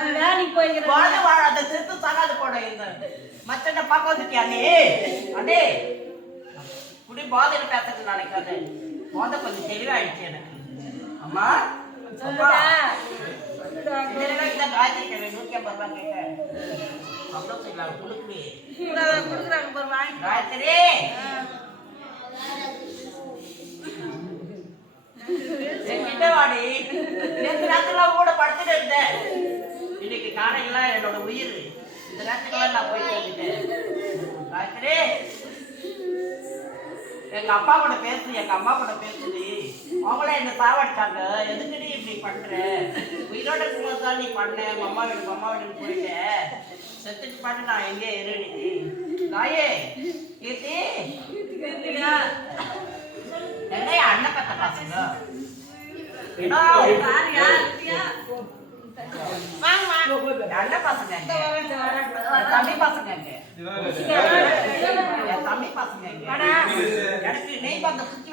வேலைக்கு போய்க்கிறேன் வாழ்ந்து வாழாத செத்து சகாது போட இந்த மச்சண்ட பார்க்க வந்துட்டியா நீ? அடே. குடி போதையில பேசுறது நினைக்காது. போதை கொஞ்சம் தெளிவாயிடுச்சு எனக்கு. அம்மா காயத்ரி என்கிட்ட வாடி. நேற்று ராத்திரில கூட படுத்துட்டு இருந்தேன். இன்னைக்கு காலையில என்னோட உயிர். இந்த நேரத்துக்குலாம் நான் போயிட்டு வந்துட்டேன் காயத்ரி எங்க அப்பா கூட பேசு எங்க அம்மா கூட பேசுடி. அவங்களே என்ன சாவடிச்சாங்க? எதுக்குடி இப்படி பண்ற? உயிரோட இருக்கும்போது தான் நீ பண்ண. எங்க அம்மா வீட்டுக்கு அம்மா வீட்டுக்கு போயிட்ட. செத்துட்டு பாட்டு நான் எங்கே இருடி தாயே கீர்த்தி இருக்குடா. என்னையா அண்ணன் பத்த என்ன அண்ணன் பசங்க தம்பி பசங்க தம்பி பசங்க. எனக்கு நெய் பந்த சுத்தி.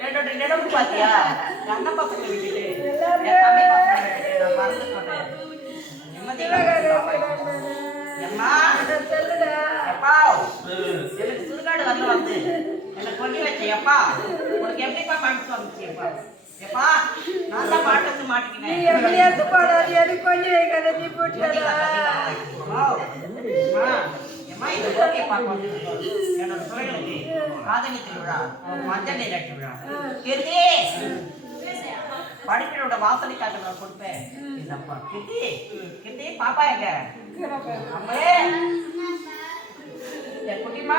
என்னோட நினைவு பாத்தியா? அண்ணன் பசங்க விட்டுட்டு சுடுகாடு வந்து. எனக்கு கொண்டு வச்ச எப்பா? உனக்கு எப்படிப்பா மனசு வந்துச்சு எப்பா? எப்பா நான் தான் மாட்டு வந்து நீ மாட்டிக்கினேன் எப்படியாவது போடாது, எனக்கு கொஞ்சம் வைக்காத, நீ போட்டுடா. அம்மா, அம்மா, அம்மா, இந்த ஓகே பார்க்க வந்திருக்கு. என்னோட பிள்ளைகளுக்கு காதலி திருவிழா மஞ்சள் நீராட்டு விழா. கீர்த்தி படிப்பினோட வாசனைக்காக நான் கொடுப்பேன். கிட்டி பாப்பா எங்க? அம்மே குட்டிமா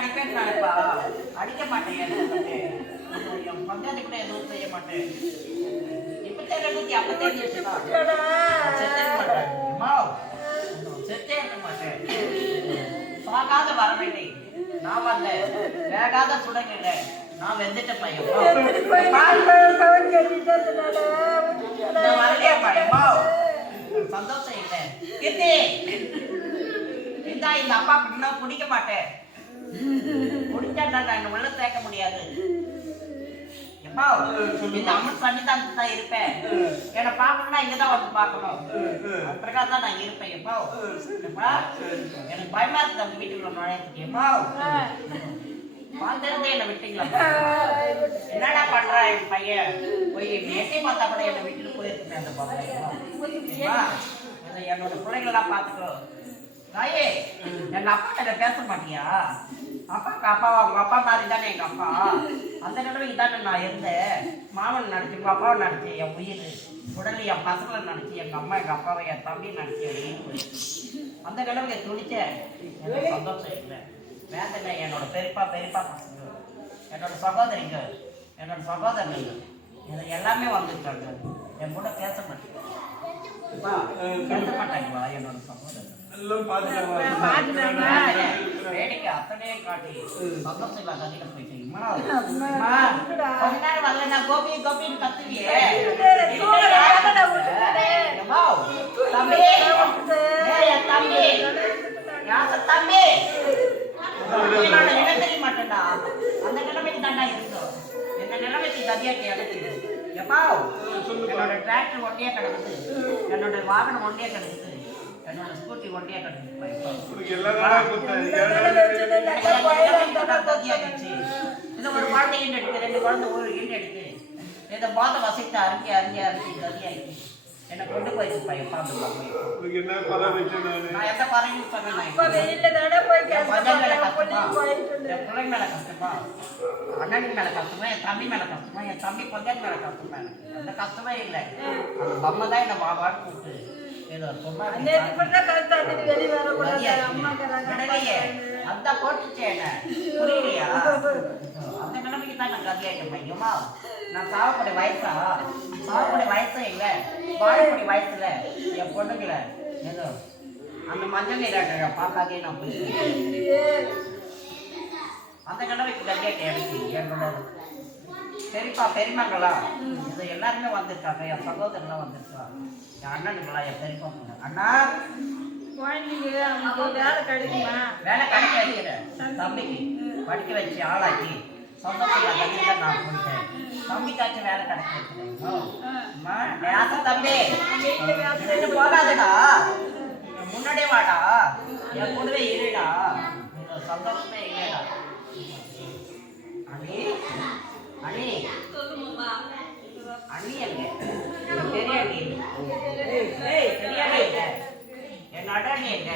அடிப்பேன்னு நினைப்பா அடிக்க மாட்டேன் என்ன பஞ்சாயத்து கூட எதுவும் செய்ய மாட்டேன் இப்ப நூத்தி ஐம்பத்தஞ்சு செத்தே இருக்க மாட்டேன். செத்தே இருக்க மாட்டேன். சாகாத வரவேண்டை. நான் வந்தேன். வேகாத சுடங்கில்லை. நான் வெந்துட்ட பையன். எப்படி போய் சந்தோஷம் இல்லை. இந்த அப்பா அப்படின்னா குடிக்க மாட்டேன் முடிஞ்சா நான் உள்ள சேர்க்க முடியாது. எப்பா இந்த அம்மன் சன்னிதானத்துல தான் இருப்பேன். என்னை பார்க்கணும்னா இங்கதான் வந்து பார்க்கணும். அப்படிக்கா தான் நான் இருப்பேன் எப்பா. எப்பா எனக்கு பயமா இருக்கு அந்த வீட்டுக்குள்ள நுழையத்துக்கு எப்பா. வாழ்ந்திருந்தே என்னை விட்டீங்களா? என்னடா பண்றா என் பையன்? போய் எட்டி பார்த்தா கூட என்னை வீட்டுக்கு போயிருக்கேன் அந்த பையன் என்னோட பிள்ளைங்களெல்லாம் பார்த்துக்கோ. தாயே எங்க அப்பா கிட்ட பேச மாட்டியா? அப்பாக்கு அப்பா உங்க அப்பா மாதிரி தானே எங்க அப்பா. அந்த நிலைமைக்கு தானே நான் இருந்தேன். மாமன் நினைச்சு உங்க அப்பாவை நினைச்சு என் உயிர். உடனே என் பசங்களை நினைச்சு எங்க அம்மா எங்க அப்பாவை என் தம்பி நினைச்சு என் உயிர். அந்த நிலைமைக்கு துடிச்சேன் எனக்கு சந்தோஷம் இல்லை. வேதனை என்னோட பெரியப்பா பெரியப்பா பசங்க. என்னோட சகோதரிங்க. என்னோட சகோதரங்க இது எல்லாமே வந்துருக்காங்க என் கூட பேச மாட்டேங்க. பேச மாட்டாங்களா என்னோட சகோதரங்க மாட்டேன்டா. அந்த நிலைமைக்கு இருந்தோம். என்ன நிலைமைக்கு கதியாட்டி எனக்கு. எப்பா, என்னோட டிராக்டர் ஒண்டியே கிடக்குது என்னோட வாகனம் ஒண்டியே கிடக்குது ஒரு குழந்தை ஈண்டு எடுக்கு ரெண்டு குழந்தை ஒரு ஈண்டு எடுக்கு இதை போத வசித்து அரிஞ்சு அரிஞ்சு அரிஞ்சு கதியாயிடுச்சு என்னை கொண்டு போயிடுச்சு பையன் பார்த்து நான் எந்த குறையும் போய் பையன் என் பிள்ளைங்க மேல கஷ்டமா அண்ணனுக்கு மேல கஷ்டமா என் தம்பி மேல கஷ்டமா என் தம்பி பொங்கல் மேல கஷ்டமா எனக்கு அந்த கஷ்டமே இல்லை அந்த பொம்மை தான் என்னை வாபான்னு கூப்பிட்டு அம்மாக்கிறாங்க விடலையே. அந்த? புரியலையா? நிலைமைக்கு தான் நான் கதியாயிட்டேன். நான் சாவக்கூடிய வயசா சாவக்கூடிய வயசும் இல்ல வாழக்கூடிய வயசுல என் பொண்ணுங்கள ஏதோ அந்த மஞ்சள் நீராட்ட பார்க்காதே நான் போய் அந்த நிலைமைக்கு கதியாயிட்டேன் எனக்கு என்னோட பெரியப்பா பெரியமாங்களா இது எல்லாருமே வந்திருக்காங்க என் சகோதரன்லாம் வந்திருக்காங்க. என் அண்ணனுங்களா என் பெரியப்பா பொண்ணு. அண்ணா? வேலை கிடைக்குமா? வேலை படிக்க வைக்கிறேன் தம்பிக்கு படிக்க வச்சு ஆளாக்கி சொந்தத்தில் கண்டிப்பா நான் போயிட்டேன். தம்பிக்காச்சும் வேலை கிடைக்க வைக்கிறேன் தம்பி? போகாதடா. முன்னாடியே வாடா. என் கூடவே இருடா. சந்தோஷமே இல்லைடா அண்ணி அண்ணி. அண்ணி என் பெரிய அண்ணி. ஏய், பெரிய அண்ணி எங்க என் நட அண்ணி எங்க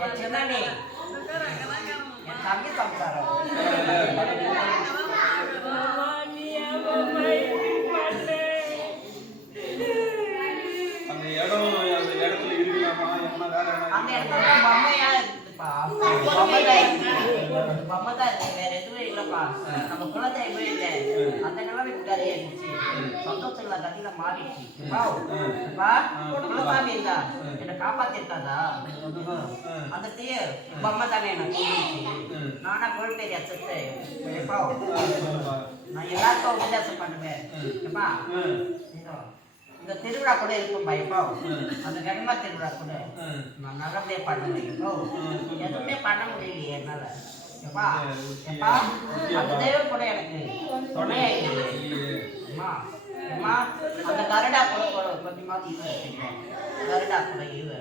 என் சின்ன அண்ணி. என் தம்பி சம்சாரம் அந்த இடம் அந்த இடத்துல இருக்கலாமா என்ன வேலை அந்த இடத்துல பொம்மையா இருக்குதுப்பா. பொம்மை தான் இருக்கு. வேற எதுவும் இல்லப்பா. நம்ம குலதெய்வம் இல்ல. அந்த நிலைமைக்கு கதை இருந்துச்சு. சந்தோஷத்துல கதியில மாறிடுச்சு. அப்பா, குலசாமி இருந்தா, என்னை காப்பாத்திருக்காதா? அந்த தீய பொம்மை தானே கொன்னுடுச்சு. நானா அச்சத்து எப்பா, நான் எல்லாருக்கும் உபதேசம் பண்ணுவேன் இந்த திருவிழா கூட இருக்கும் பயப்பா. அந்த கர்மா திருவிழா கூட நான் நல்லபடியா பண்ணுவேன் இப்போ. எதுவுமே பண்ண முடியலையே என்னால. எப்பா? எப்பா? அந்த தெய்வம் கூட எனக்கு துணையா இல்லை அம்மா அம்மா அந்த கருடா கூட கொ- கொஞ்சமாவது இது வச்சுருக்கேன் கருடா கூட இருக்குது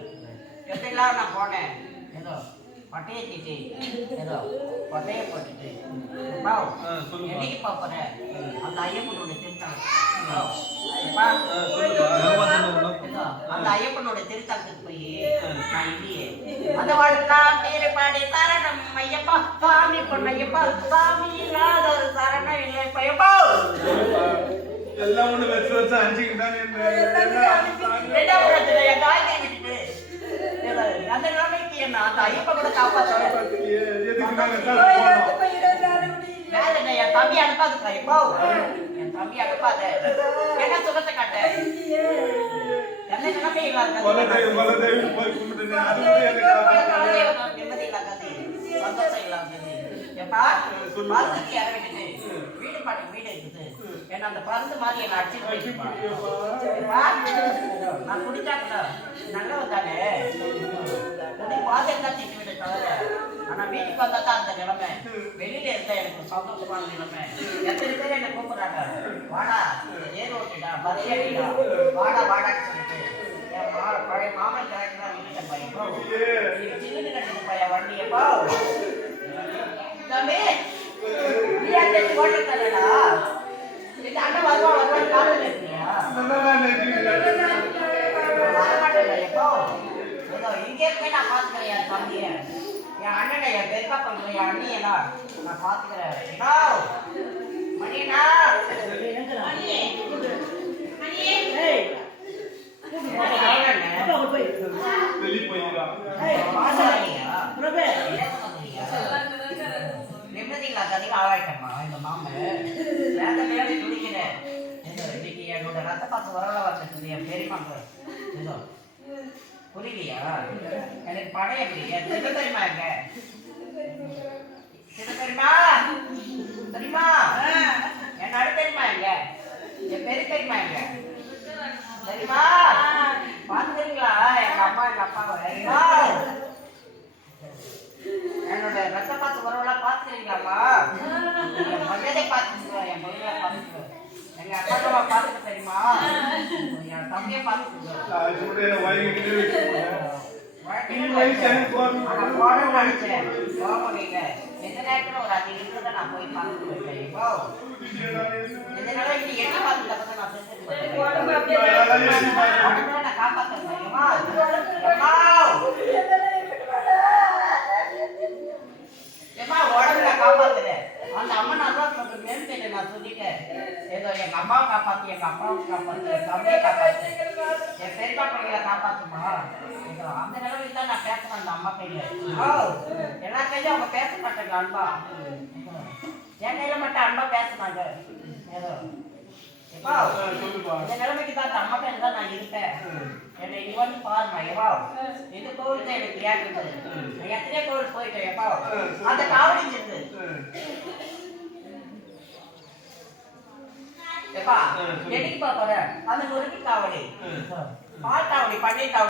எப்படிலாம் நான் போனேன்? ஏதோ பட்டையை தீட்டி ஏதோ பட்டையை போட்டுட்டு. சொல்லுப்பா. என்னைக்கு பார்ப்பறேன் அந்த ஐயப்பனுடைய அந்த ஐயப்பனுடைய திருத்தலத்துக்கு போய் நான் இல்லையே அந்த வாழ்க்கலாம் தீரப்பாடி சரணம் ஐயப்பா சாமி பொண்ணையப்பா சாமி இல்லாத ஒரு சரணம் இல்லை பையப்பா எல்லாம் ஒண்ணு வச்சு வச்சு என்ன காய்கறி விட்டுட்டு ஏதோ, அந்த நிலைமைக்கு என்ன? அந்த ஐயப்பன் கூட காப்பாற்ற தம்பி அனுப்பாது பையப்பா என் தம்பி அனுப்பாத என்ன சுகத்தை காட்ட? வீடு பாட்டு வீடு இருக்குது. என்ன அந்த பருந்து மாதிரி என்ன அடிச்சு போயிட்டுப்பா. நான் குடிச்சாக்கல நல்லவன் தானே. பாதையில் தான் திட்டு விட தவிர. ஆனா வீட்டுக்கு வந்தா தான் அந்த நிலைமை. வெளியில இருந்தா எனக்கு சந்தோஷமான நிலைமை. எத்தனை பேர் என்ன கூப்பிடுறாங்க? வாடா ஏதோ ஓட்டிடா வாடா வாடான்னு சொல்லிட்டு. என் மா பழைய மாமன் கரெக்டாக விட்டுட்டேன் பையன் சில்லுன்னு கட்டுது பையன் தம்பி நீ அந்த தரடா அண்ணன் வருவா வருவான்னு காலையில் இருக்கியா வரமாட்டேன் எப்போ ஏதோ இங்கே போய் நான் பார்த்துக்கிறேன் என் என் அண்ணனை என் பெருக்கா பண்றேன் என் அண்ணியெல்லாம் நான் பார்த்துக்கிறேன். அண்ணா, மணியண்ணா. மணியே மணியே. ஏய் வெளிய போயிடலாம். நிம்மதியில்லா கதைக்கு ஆளாயிட்டம்மா இந்த மாமன் வேலை ஏதோ இன்னைக்கு என்னோட ரத்த பாத்து வரல வந்துட்டு என் பெரியமாங்க ஏதோ புரியலையா? எனக்கு படம் எப்படி? என்ன தெரியுமா இருக்க என்ன தெரியுமா தெரியுமா என் நடு தெரியுமா இருக்க என் பெரு தெரியுமா பாத்துக்கிறீங்களா எங்க அம்மா எங்க அப்பாவை தெரியுமா? என்னோட ரத்த பாத்து வரவெல்லாம் பாத்துக்கிறீங்களாம்மா என் மரியாதை பாத்துக்கிறேன் என் மொழியை பாத்துக்கிறேன் எங்க அப்பா அம்மா பாத்துக்க தெரியுமா என் தம்பியை பாத்துக்கிறேன் அது கூட என்ன வாங்கிக்கிட்டே வச்சுக்கோங்க. வாழ்க்கையில இந்த வயசு எனக்கு போகணும். ஆனா போகணும்னு நினைச்சேன். போக முடியல. எந்த நேரத்துல ஒரு அஞ்சு நிமிஷத்தை நான் போய் பார்த்துட்டு வருவேன். இப்போ, இந்த நிலைமைக்கு நீ என்ன பார்த்துட்டு அப்பதான் நான் செத்துட்டு போறேன். உடனே நான் காப்பாத்துறேன். அந்த அம்மா நல்லா சொல்ற மேல் நான் சொல்லிட்டேன். ஏதோ எங்க அம்மா அம்மாவை காப்பாத்து எங்க அப்பாவை காப்பாத்து என் தம்பியை காப்பாத்து. என் பெரியப்பா பிள்ளைகளை காப்பாத்துமா. அந்த நிலைமைக்கு தான் நான் பேசுறேன் அந்த அம்மா கையில. எல்லா கையிலும் அவங்க பேச மாட்டாங்க அன்பா. என் கையில மட்டும் அன்பா பேசுனாங்க. ஏதோ. எப்பா இந்த நிலைமைக்கு தான் அம்மா கையில தான் நான் இருப்பேன். என்னை நீ வந்து பாருமா எவா இந்த கோவில் தான் எனக்கு நான் எத்தனையோ கோவில் போயிட்டேன் எப்பா அந்த காவடி இருந்து எப்பா எதுக்கு போற அந்த முருகி காவடி பால் காவடி பன்னீர் காவடி